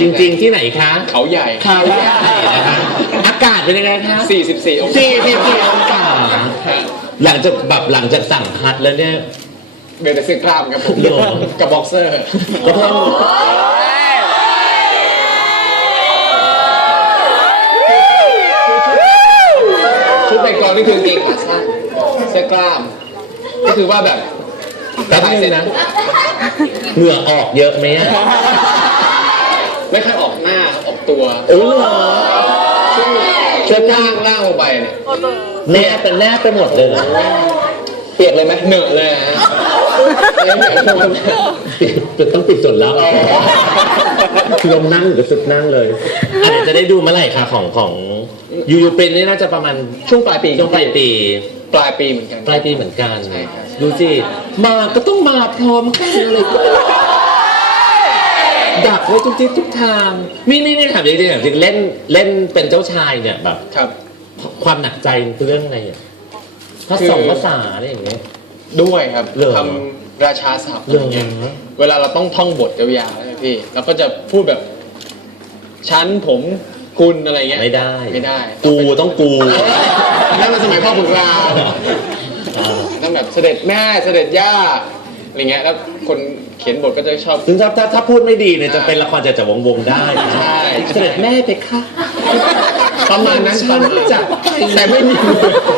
จริง ๆ ที่ไหนคะเขาใหญ่เขาใหญ่นะคะอากาศเป็นยังไงคะ44องศาสี่สิบสี่องศาหลังจากแบบหลังจากสั่งพัดแล้วเนี่ยเบลเดเสื้อกล้ามครับผมเหรอกับบ็อกเซอร์ก็เพิ่มชุดในกรองนี่คือกางเกงขาสั้นเสื้อกล้าม ก็คือว่าแบบแป๊บนึงนะเหงื่อออกเยอะไหมอะ ตัวโอ้เหรอช่วงช่วงล่างล่างลงไปเนี่ยแนบเป็นแนบไปหมดเลยเหรอเปียกเลยไหมเหนอะเลยอะฮะไม่เปียกช่วงนั้นจะต้องปิดส่วนลับลงนั่งหรือสุดนั่งเลยอะเดี๋ยวจะได้ดูเมื่อไหร่คะของของยูยูเป็นนี่น่าจะประมาณช่วงปลายปีช่วงปลายปี ปลายปีเหมือนกัน ปลายปีเหมือนกันใช่ครับดูสิมาก็ต้องมาพร้อมกันเลย ดักไว้ทุกทิศทุกทางนี่นี่นี่ถามจริงๆถามจริงเล่นเล่นเป็นเจ้าชายเนี่ยแบบ ครับ ความหนักใจคือเรื่องอะไรอะภาคือษาภาษาอะไรอย่างเงี้ย ด้วยครับเหรอคำราชาศัพท์เหรออย่างเงี้ยเวลาเราต้องท่องบทยาวๆนะพี่เราก็จะพูดแบบฉันผมคุณอะไรเงี้ยไม่ได้ไม่ได้กูต้องกู นั่นมันสมัยพ่อขุนรามต้องแบบเสด็จแม่เสด็จย่า อะไรเงี้ยแล้วคนเขียนบทก็จะชอบซึ่งถ้าถ้าถ้าพูดไม่ดีเนี่ยจะเป็นละครจะจะวงวงๆได้นะใช่ เสด็จแม่ไปค่ะประมาณนั้นฉัประนมาณนั้นจะแต่ไม่มี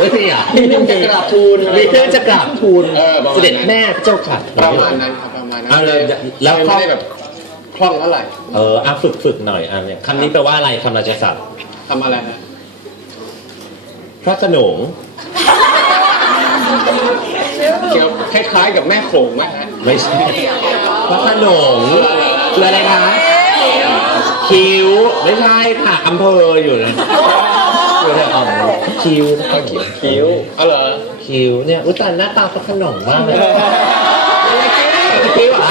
ไม่มีอะมีเรื่องจะกราบทูลอะไร มีเรื่องจะกราบทูลเออประมาณนั้น เสด็จแม่เจ้าค่ะ ประมาณนั้นครับประมาณนั้นเอาเลยแล้แล้ววไม่ได้แบบคล่องเท่าไหร่เอออะฝึกฝึกหน่อยอะเนี่ยคำนี้แปลว่าอะไรคำราชศัพท์ทำอะไรนะ พระโขนง เกี่ยวคล้ายๆกับแม่โขงไหมฮะไม่ใช่พระโขนงคืออะไรคะคิ้วไม่ใช่ค่ะอำเภออยู่นะอยู่แถวอ่อมคิ้วเอาคิ้วคิ้วเอาเหรอคิ้วเนี่ยอุยตายหน้าตาพระโขนงมากเลยคิ้วเหรอ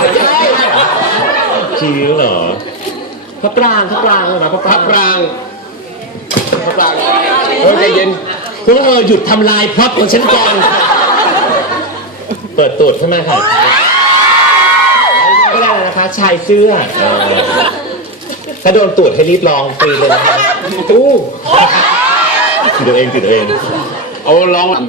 คิ้วเหรอพระปรางพระปรางเหรอพระปพราระงปรางพระปรางเฮ้ยใจเย็นพวกเธอหยุดทำลายพร็อพของฉันก่อน เปิดตูดขึ้นมาค่ะก็ได้เลยนะคะ ชายเสื้อเออถ้าโดนตูดให้รีบลองฟรีเลยนะคะอู้ติดเอาเองติดเอาเอง เอาร้องอะ